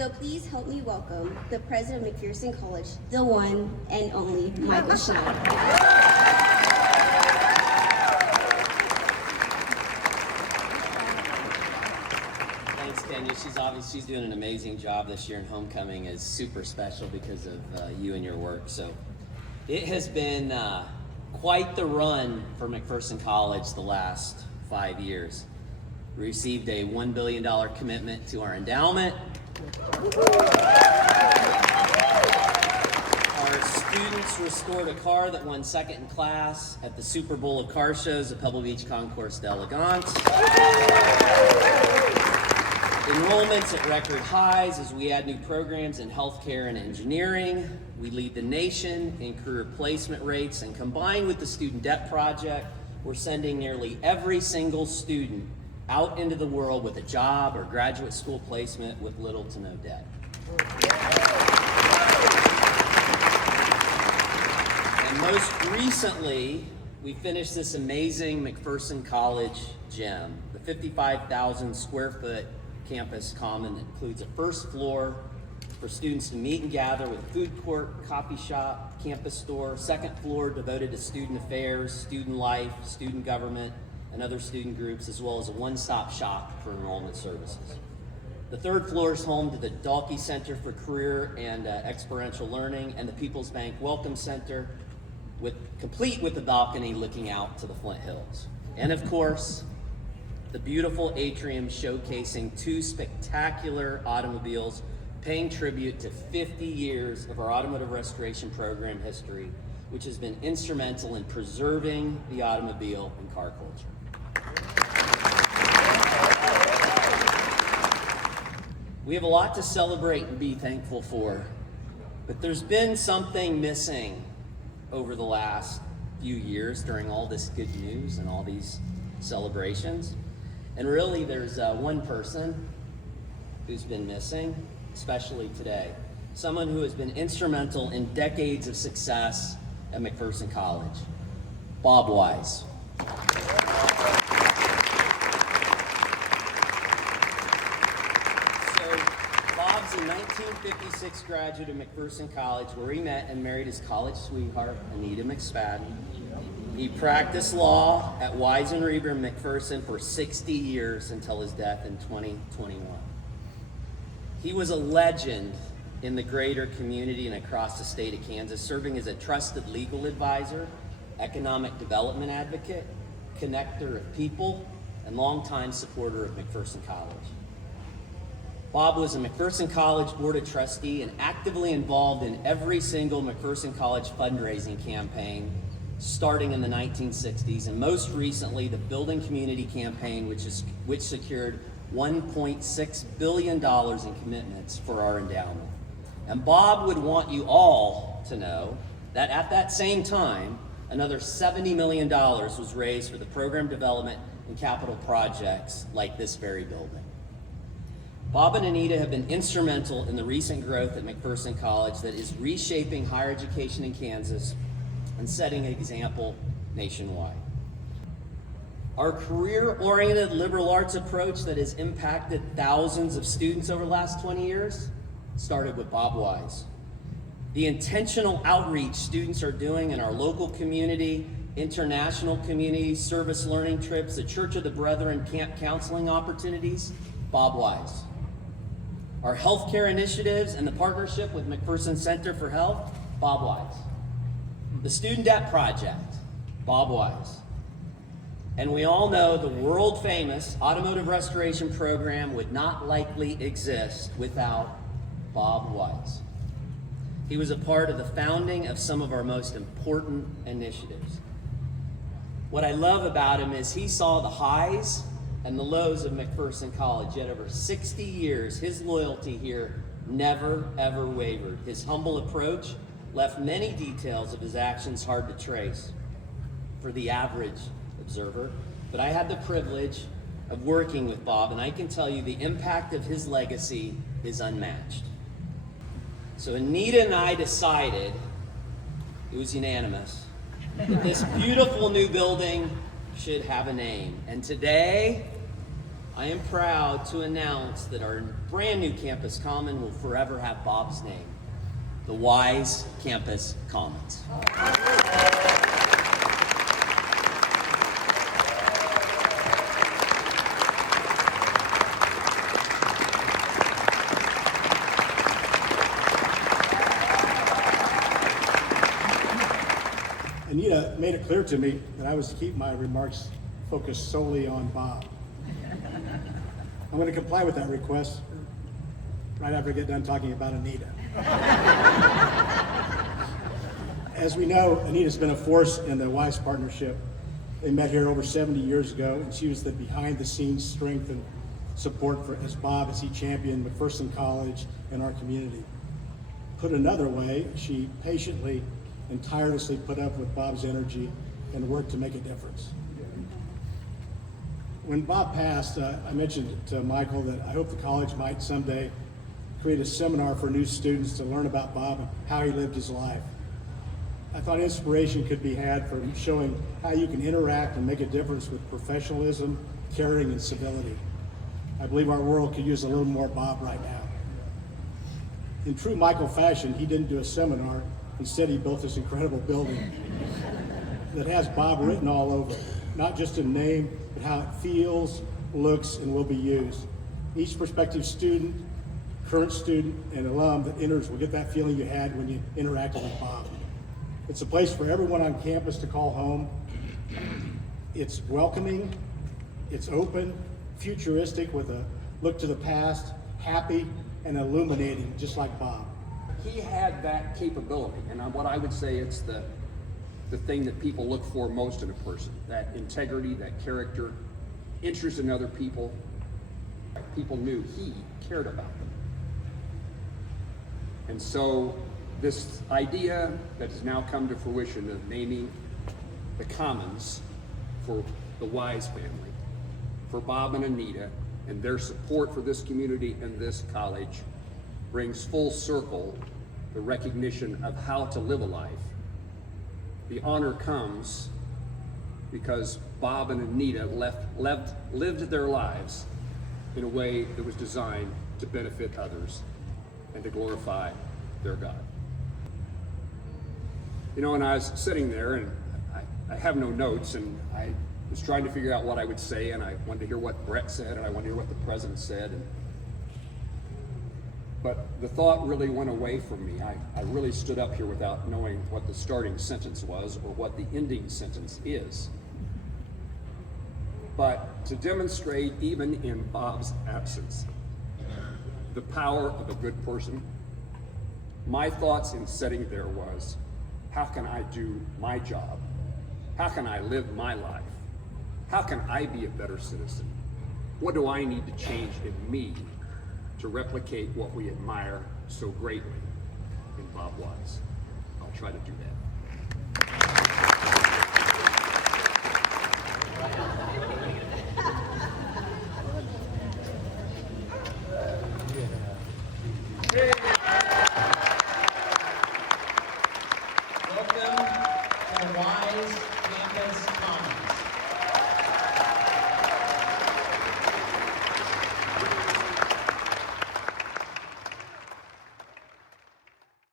So please help me welcome the president of McPherson College, the one and only Michael Schneider. She's doing an amazing job this year, and homecoming is super special because of you and your work. So it has been quite the run for McPherson College the last 5 years. We received a $1 billion commitment to our endowment. Our students restored a car that won second in class at the Super Bowl of car shows at Pebble Beach Concourse d'Elegance. Enrollments at record highs as we add new programs in healthcare and engineering. We lead the nation in career placement rates, and combined with the Student Debt Project, we're sending nearly every single student out into the world with a job or graduate school placement with little to no debt. And most recently, we finished this amazing McPherson College gym, the 55,000 square foot campus common that includes a first floor for students to meet and gather with a food court, coffee shop, campus store, second floor devoted to student affairs, student life, student government, and other student groups, as well as a one-stop shop for enrollment services. The third floor is home to the Dalkey Center for Career and Experiential Learning and the People's Bank Welcome Center, complete with the balcony looking out to the Flint Hills. And of course, the beautiful atrium showcasing two spectacular automobiles, paying tribute to 50 years of our automotive restoration program history, which has been instrumental in preserving the automobile and car culture. We have a lot to celebrate and be thankful for, but there's been something missing over the last few years during all this good news and all these celebrations. And really, there's one person who's been missing, especially today. Someone who has been instrumental in decades of success at McPherson College, Bob Wise. So, Bob's a 1956 graduate of McPherson College, where he met and married his college sweetheart, Anita McSpadden. He practiced law at Wise and Reber in McPherson for 60 years until his death in 2021. He was a legend in the greater community and across the state of Kansas, serving as a trusted legal advisor, economic development advocate, connector of people, and longtime supporter of McPherson College. Bob was a McPherson College Board of Trustee and actively involved in every single McPherson College fundraising campaign starting in the 1960s, and most recently the Building Community Campaign, which secured $1.6 billion in commitments for our endowment. And Bob would want you all to know that at that same time, another $70 million was raised for the program development and capital projects like this very building. Bob and Anita have been instrumental in the recent growth at McPherson College that is reshaping higher education in Kansas and setting an example nationwide. Our career-oriented liberal arts approach that has impacted thousands of students over the last 20 years started with Bob Wise. The intentional outreach students are doing in our local community, international community, service learning trips, the Church of the Brethren camp counseling opportunities, Bob Wise. Our healthcare initiatives and the partnership with McPherson Center for Health, Bob Wise. The Student Debt Project, Bob Wise. And we all know the world-famous automotive restoration program would not likely exist without Bob Wise. He was a part of the founding of some of our most important initiatives. What I love about him is he saw the highs and the lows of McPherson College, yet over 60 years, his loyalty here never, ever wavered. His humble approach left many details of his actions hard to trace for the average observer, but I had the privilege of working with Bob, and I can tell you the impact of his legacy is unmatched. So Anita and I decided, it was unanimous, that this beautiful new building should have a name. And today, I am proud to announce that our brand new campus common will forever have Bob's name, the Wise Campus Commons. Anita made it clear to me that I was to keep my remarks focused solely on Bob. I'm going to comply with that request right after I get done talking about Anita. As we know, Anita's been a force in the Wise partnership. They met here over 70 years ago, and she was the behind-the-scenes strength and support for as he championed McPherson College and our community. Put another way, she patiently and tirelessly put up with Bob's energy and worked to make a difference. When Bob passed, I mentioned to Michael that I hope the college might someday create a seminar for new students to learn about Bob and how he lived his life. I thought inspiration could be had from showing how you can interact and make a difference with professionalism, caring, and civility. I believe our world could use a little more Bob right now. In true Michael fashion, he didn't do a seminar. Instead, he built this incredible building that has Bob written all over it. Not just a name, but how it feels, looks, and will be used. Each prospective student, current student, and alum that enters will get that feeling you had when you interacted with Bob. It's a place for everyone on campus to call home. It's welcoming, it's open, futuristic with a look to the past, happy, and illuminating, just like Bob. He had that capability, and what I would say it's the thing that people look for most in a person, that integrity, that character, interest in other people. People knew he cared about them. And so this idea that has now come to fruition of naming the Commons for the Wise family, for Bob and Anita, and their support for this community and this college brings full circle the recognition of how to live a life. The honor comes because Bob and Anita lived their lives in a way that was designed to benefit others and to glorify their God. You know, and I was sitting there and I have no notes, and I was trying to figure out what I would say, and I wanted to hear what Brett said, and I wanted to hear what the president said. But the thought really went away from me. I really stood up here without knowing what the starting sentence was or what the ending sentence is. But to demonstrate, even in Bob's absence, the power of a good person, my thoughts in sitting there was, how can I do my job? How can I live my life? How can I be a better citizen? What do I need to change in me to replicate what we admire so greatly in Bob Wise? I'll try to do that. Welcome to the Wise Campus Commons.